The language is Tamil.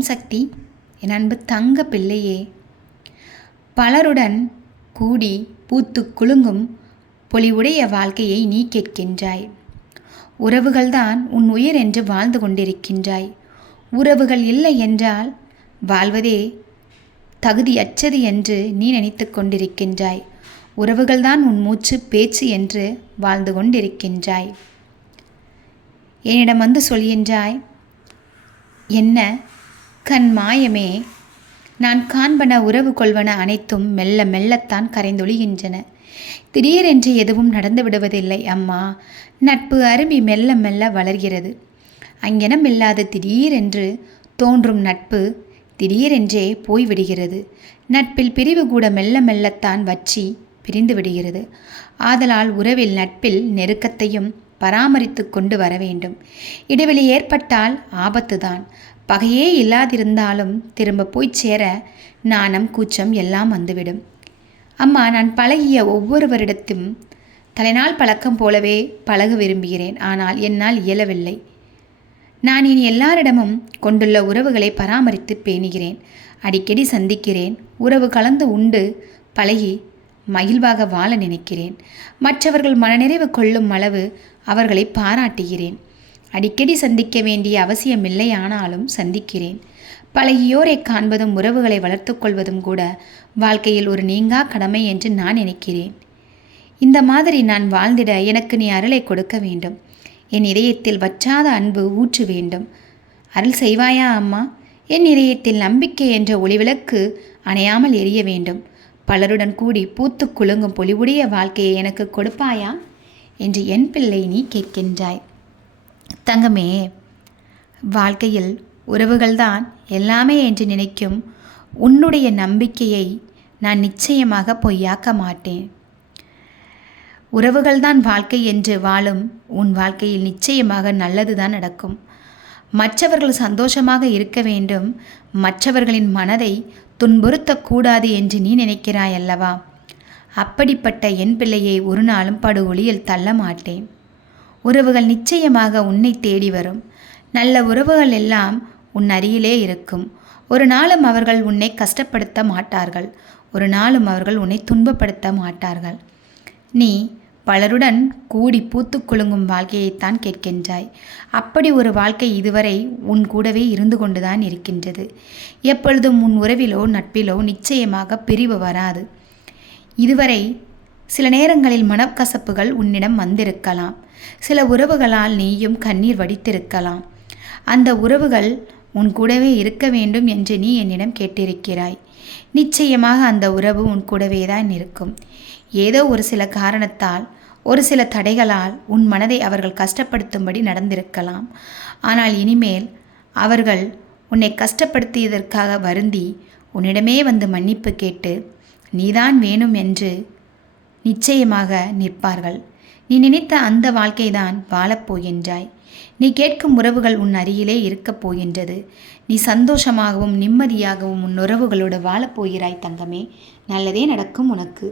ஓம் சக்தி. என் அன்பு தங்க பிள்ளையே, பலருடன் கூடி பூத்து குலுங்கும் பொலிவுடைய வாழ்க்கையை நீ கேட்கின்றாய். உறவுகள்தான் உன் உயிர் என்று வாழ்ந்து கொண்டிருக்கின்றாய். உறவுகள் இல்லை என்றால் வாழ்வதே தகுதியற்றது என்று நீ நினைத்து கொண்டிருக்கின்றாய். உறவுகள்தான் உன் மூச்சு பேச்சு என்று வாழ்ந்து கொண்டிருக்கின்றாய். என்னிடம் வந்து சொல்கின்றாய், என்ன கண் மாயமே, நான் காண்பன உறவு கொள்வன அனைத்தும் மெல்ல மெல்லத்தான் கரைந்தொழிகின்றன. திடீரென்று எதுவும் நடந்து விடுவதில்லை அம்மா. நட்பு அரும்பி மெல்ல மெல்ல வளர்கிறது. அங்கெனமில்லாது திடீரென்று தோன்றும் நட்பு திடீரென்றே போய்விடுகிறது. நட்பில் பிரிவு கூட மெல்ல மெல்லத்தான் வற்றி பிரிந்து விடுகிறது. ஆதலால் உறவில் நட்பில் நெருக்கத்தையும் பராமரித்து கொண்டு வர வேண்டும். இடைவெளி ஏற்பட்டால் ஆபத்துதான். பகையே இல்லாதிருந்தாலும் திரும்ப போய் சேர நாணம் கூச்சம் எல்லாம் வந்துவிடும். அம்மா, நான் பழகிய ஒவ்வொருவரிடத்தும் தலைநாள் பழக்கம் போலவே பழக விரும்புகிறேன். ஆனால் என்னால் இயலவில்லை. நான் இனி எல்லாரிடமும் கொண்டுள்ள உறவுகளை பராமரித்து பேணுகிறேன். அடிக்கடி சந்திக்கிறேன். உறவு கலந்து உண்டு பழகி மகிழ்வாக வாழ நினைக்கிறேன். மற்றவர்கள் மனநிறைவு கொள்ளும் அளவு அவர்களை பாராட்டுகிறேன். அடிக்கடி சந்திக்க வேண்டிய அவசியமில்லை, ஆனாலும் சந்திக்கிறேன். பழகியோரை காண்பதும் உறவுகளை வளர்த்து கொள்வதும் கூட வாழ்க்கையில் ஒரு நீங்கா கடமை என்று நான் நினைக்கிறேன். இந்த மாதிரி நான் வாழ்ந்திட எனக்கு நீ அருளை கொடுக்க வேண்டும். என் இதயத்தில் வற்றாத அன்பு ஊற்று வேண்டும். அருள் செய்வாயா அம்மா? என் இதயத்தில் நம்பிக்கை என்ற ஒளிவிளக்கு அணையாமல் எரிய வேண்டும். பலருடன் கூடி பூத்து குலுங்கும் பொலிவுடைய வாழ்க்கையை எனக்கு கொடுப்பாயா என்று என் பிள்ளை நீ கேட்கின்றாய். தங்கமே, வாழ்க்கையில் உறவுகள்தான் எல்லாமே என்று நினைக்கும் உன்னுடைய நம்பிக்கையை நான் நிச்சயமாக பொய்யாக்க மாட்டேன். உறவுகள்தான் வாழ்க்கை என்று வாழும் உன் வாழ்க்கையில் நிச்சயமாக நல்லதுதான் நடக்கும். மற்றவர்கள் சந்தோஷமாக இருக்க வேண்டும், மற்றவர்களின் மனதை துன்புறுத்தக்கூடாது என்று நீ நினைக்கிறாய் அல்லவா? அப்படிப்பட்ட என் பிள்ளையை ஒரு நாளும் படுகொலியில் தள்ள மாட்டேன். உறவுகள் நிச்சயமாக உன்னை தேடி வரும். நல்ல உறவுகள் எல்லாம் உன் அருகிலே இருக்கும். ஒரு நாளும் அவர்கள் உன்னை கஷ்டப்படுத்த மாட்டார்கள். ஒரு நாளும் அவர்கள் உன்னை துன்பப்படுத்த மாட்டார்கள். நீ பலருடன் கூடி பூத்து குலுங்கும் வாழ்க்கையைத்தான் கேட்கின்றாய். அப்படி ஒரு வாழ்க்கை இதுவரை உன் கூடவே இருந்து கொண்டுதான் இருக்கின்றது. எப்பொழுதும் உன் உறவிலோ நட்பிலோ நிச்சயமாக பிரிவு வராது. இதுவரை சில நேரங்களில் மனக்கசப்புகள் உன்னிடம் வந்திருக்கலாம். சில உறவுகளால் நீயும் கண்ணீர் வடித்திருக்கலாம். அந்த உறவுகள் உன் கூடவே இருக்க வேண்டும் என்று நீ என்னிடம் கேட்டிருக்கிறாய். நிச்சயமாக அந்த உறவு உன் கூடவே தான் இருக்கும். ஏதோ ஒரு சில காரணத்தால், ஒரு சில தடைகளால் உன் மனதை அவர்கள் கஷ்டப்படுத்தும்படி நடந்திருக்கலாம். ஆனால் இனிமேல் அவர்கள் உன்னை கஷ்டப்படுத்தியதற்காக வருந்தி உன்னிடமே வந்து மன்னிப்பு கேட்டு நீதான் வேணும் என்று நிச்சயமாக நிற்பார்கள். நீ நினைத்த அந்த வாழ்க்கைதான் வாழப்போகின்றாய். நீ கேட்கும் உறவுகள் உன் அருகிலே இருக்கப் போகின்றது. நீ சந்தோஷமாகவும் நிம்மதியாகவும் உன் உறவுகளோடு வாழப்போகிறாய் தங்கமே. நல்லதே நடக்கும் உனக்கு.